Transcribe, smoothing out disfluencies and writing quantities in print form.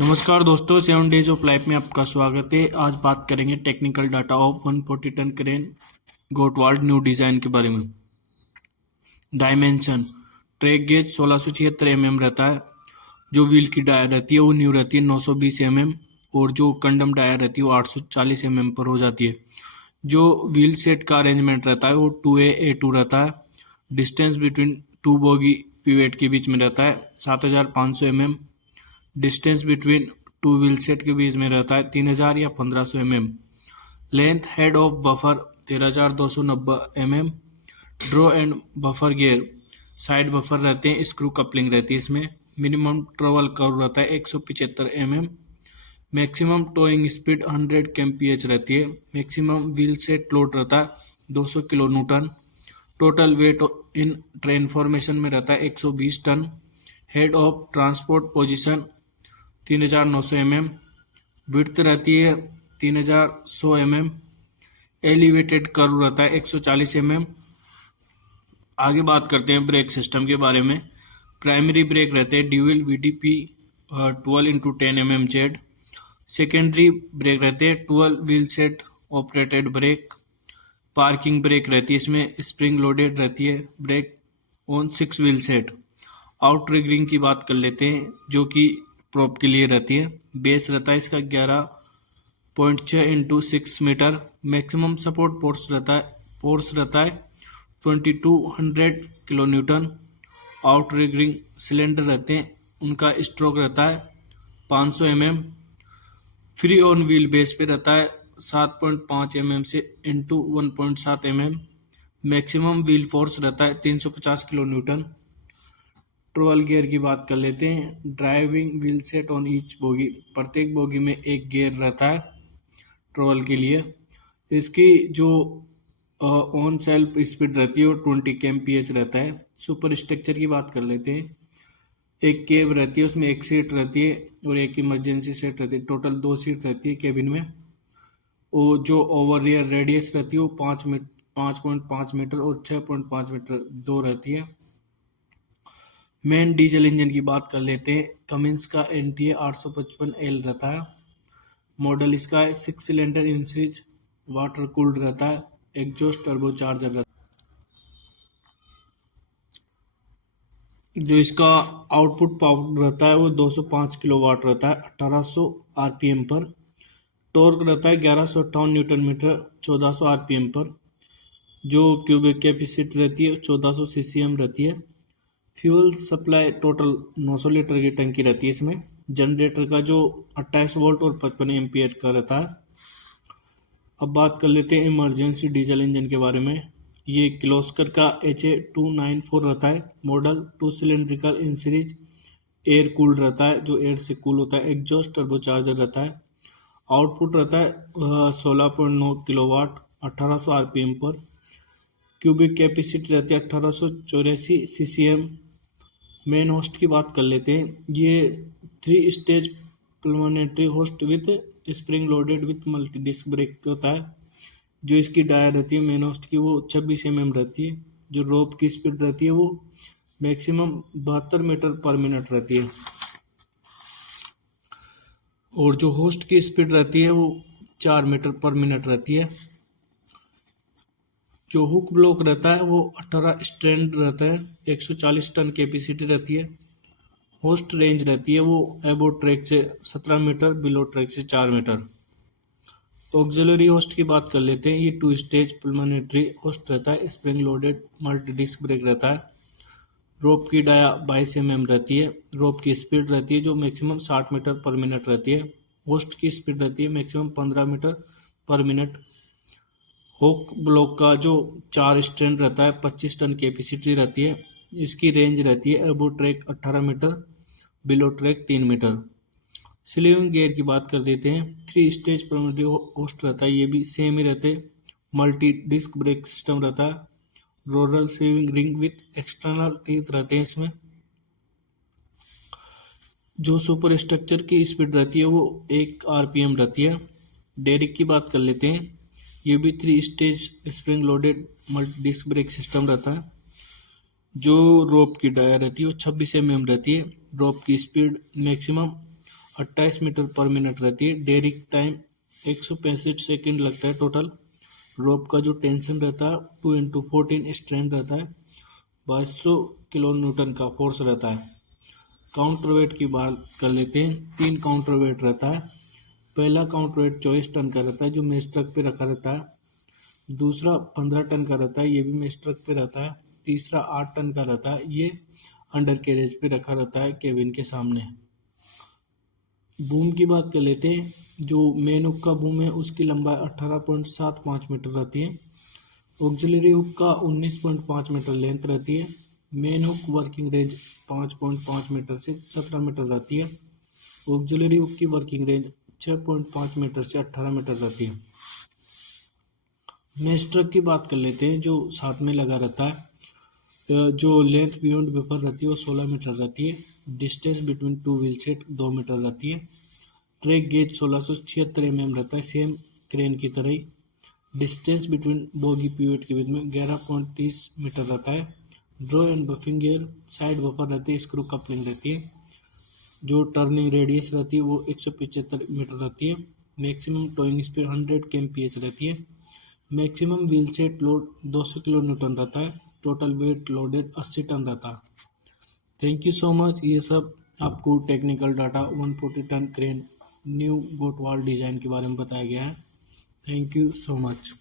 नमस्कार दोस्तों, 7 days of life में आपका स्वागत है। आज बात करेंगे technical data of 140 ton crane Gottwald new design के बारे में। डायमेंशन: ट्रैक गेज 1676 mm रहता है। जो व्हील की डायर रहती है वो न्यू रहती है 920 mm, और जो कंडम डायर रहती है वो 840 mm पर हो जाती है। जो व्हील सेट का अरेंजमेंट रहता है वो 2A-A2 रहता है। Distance between to bogie pivot के बीच में रहता है 7500 mm। Distance between two wheel set के बीच में रहता है 3000 या 1500 mm। Length head of buffer 13290 mm। Draw and buffer gear side buffer रहते हैं, स्क्रू कपलिंग रहती है इसमें। मिनिमम ट्रेवल कर्व रहता है 175 mm। Maximum towing speed 100 kmph रहती है। मैक्सिमम व्हील सेट लोड रहता है 200 kN। Total weight in train formation में रहता है 120 टन। Head of transport position 3900 mm। Width रहती है 3100 mm। एलिवेटेड कर्व रहता है 140 mm। आगे बात करते हैं ब्रेक सिस्टम के बारे में। प्राइमरी ब्रेक रहते हैं dual VDP 12x10 mm Z. Secondary brake रहते हैं 12 wheel set operated brake. Parking brake रहती है इसमें, स्प्रिंग लोडेड रहती है brake on 6 wheel set. Out triggering की बात कर लेते हैं जो कि प्रॉप के लिए रहती है। बेस रहता है इसका 11.6 × 6 मीटर। मैक्सिमम सपोर्ट फोर्स रहता है 2200 kN। आउट ट्रिगरिंग सिलेंडर रहते हैं, उनका स्ट्रोक रहता है 500 mm। Free on wheel base पे रहता है 7.5 mm से × 1.7 mm। मैक्सिमम व्हील फोर्स रहता है 350 kN। ट्रोवल गियर की बात कर लेते हैं। Driving wheel set on each bogie, प्रत्येक बोगी में एक गियर रहता है ट्रोवल के लिए। इसकी जो ऑन सेल्फ स्पीड रहती है वो 20 kmph रहता है। सुपर स्ट्रक्चर की बात कर लेते हैं। एक केब रहती है, उसमें एक सीट रहती है और एक इमरजेंसी सीट रहती है। टोटल 2 सीट रहती है केबिन में। और जो ओवर रियर रेडियस रहती है वो 5.5 मीटर और 6.5 मीटर 2 रहती है। मेन डीजल इंजन की बात कर लेते हैं। कमिंस का NTA 855L रहता है। मॉडल इसका है 6 cylinder in series, water cooled रहता है। एग्जॉस्ट टर्बो चार्जर रहता है। जो इसका आउटपुट पावर रहता है वो 205 किलोवाट रहता है 1800 RPM पर। टॉर्क रहता है 1158 Nm 1400 RPM पर। जो क्यूबिक कैपेसिटी रहती है 1400 CCM रहती है। फ्यूल सप्लाई टोटल 900 लीटर की टंकी रहती है इसमें। जनरेटर का जो 28 वोल्ट और 55 एम्पियर का रहता है। अब बात कर लेते हैं इमरजेंसी डीजल इंजन के बारे में। ये किर्लोस्कर का HA294 रहता है। Model 2 cylindrical in series, air cooled रहता है, जो एयर से कूल होता है। एग्जॉस्ट टर्बो चार्जर रहता है। आउटपुट रहता है 16.9 किलोवाट 1800 RPM पर। क्यूबिक कैपेसिटी रहती है 1884 CCM। मेन होस्ट की बात कर लेते हैं। ये 3 stage planetary hoist with spring loaded with multi disc brake होता है। जो इसकी डायर रहती है मेन होस्ट की वो 26 mm रहती है। जो रोप की स्पीड रहती है वो मैक्सिमम 72 मीटर पर मिनट रहती है। और जो होस्ट की स्पीड रहती है वो 4 मीटर पर मिनट रहती है। जो हुक ब्लॉक रहता है वो 18 स्ट्रैंड रहता है। 140 टन कैपेसिटी रहती है। होस्ट रेंज रहती है वो एबो ट्रैक से 17 मीटर, बिलो ट्रैक से 4 मीटर। ऑक्सिलरी होस्ट की बात कर लेते हैं। ये 2 स्टेज प्लमेनेटरी होस्ट रहता है। Spring loaded multi disc brake रहता है। रोप की डाया 22 mm रहती है। रोप की स्पीड रहती है जो मैक्सिमम 60 मीटर पर मिनट रहती है। होस्ट की स्पीड रहती है maximum 15 metre per minute. Hook block का जो 4 स्ट्रैंड रहता है 25 टन कैपेसिटी रहती है। इसकी रेंज रहती है above track 18 metre, below track 3 metre. Slewing gear की बात कर देते हैं। 3 स्टेज प्लमेनेटरी होस्ट रहता है, ये भी सेम ही रहते। मल्टी डिस्क ब्रेक सिस्टम रहता है। Roller slewing ring with external teeth रहते हैं इसमें। जो सुपर स्ट्रक्चर की स्पीड रहती है वो 1 RPM रहती है। डेरिक की बात कर लेते हैं। ये भी 3 stage spring loaded multi disc brake system रहता है। जो रोप की डायर रहती है वो 26 mm रहती है। रोप की speed maximum 28 metre per minute रहती है। डेरिंग टाइम 165 सेकंड लगता है टोटल। रोप का जो टेंशन रहता है 2x14 स्ट्रेन रहता है। 2200 किलो न्यूटन का फोर्स रहता है। काउंटर वेट की बात कर लेते हैं। 3 काउंटर वेट रहता है। पहला काउंटर वेट 24 टन का रहता है जो मेज ट्रक पे रखा रहता है। दूसरा 15 टन का रहता है, ये भी मेज ट्रक पे रहता है। तीसरा 8 टन का रहता है, ये अंडर कैरेज पे रखा रहता है केबिन के सामने। बूम की बात कर लेते हैं। जो मेन हुक का बूम है उसकी लंबाई 18.75 मीटर रहती है। ऑक्सिलरी हुक का 19.5 मीटर लेंथ रहती है। Main hook working range 5.5 metre से 17 मीटर रहती है। ऑक्सिलरी हुक की वर्किंग रेंज 6.5 मीटर से 18 मीटर रहती है। मेज ट्रक की बात कर लेते हैं जो साथ में लगा रहता है। जो लेंथ बियॉन्ड वेपर रहती है वो 16 मीटर रहती है। Distance between two wheel set 2 metre रहती है। ट्रैक गेज 1676 mm रहता है, सेम क्रेन की तरह ही। डिस्टेंस बिटवीन बोगी पिवट के बीच में 11.30 मीटर रहता है। Draw and buffing gear side buffer रहती है, स्क्रू कपलिंग रहती है। जो टर्निंग रेडियस रहती है वो 175 मीटर रहती है। मैक्सिमम टोइंग स्पीड 100 kmph रहती है। Maximum wheel set load 200 kilo newton रहता है। टोटल वेट लोडेड 80 टन रहता है। Thank you so much. ये सब आपको technical data 140 ton crane new Gottwald design के बारे में बताया गया है। Thank you so much.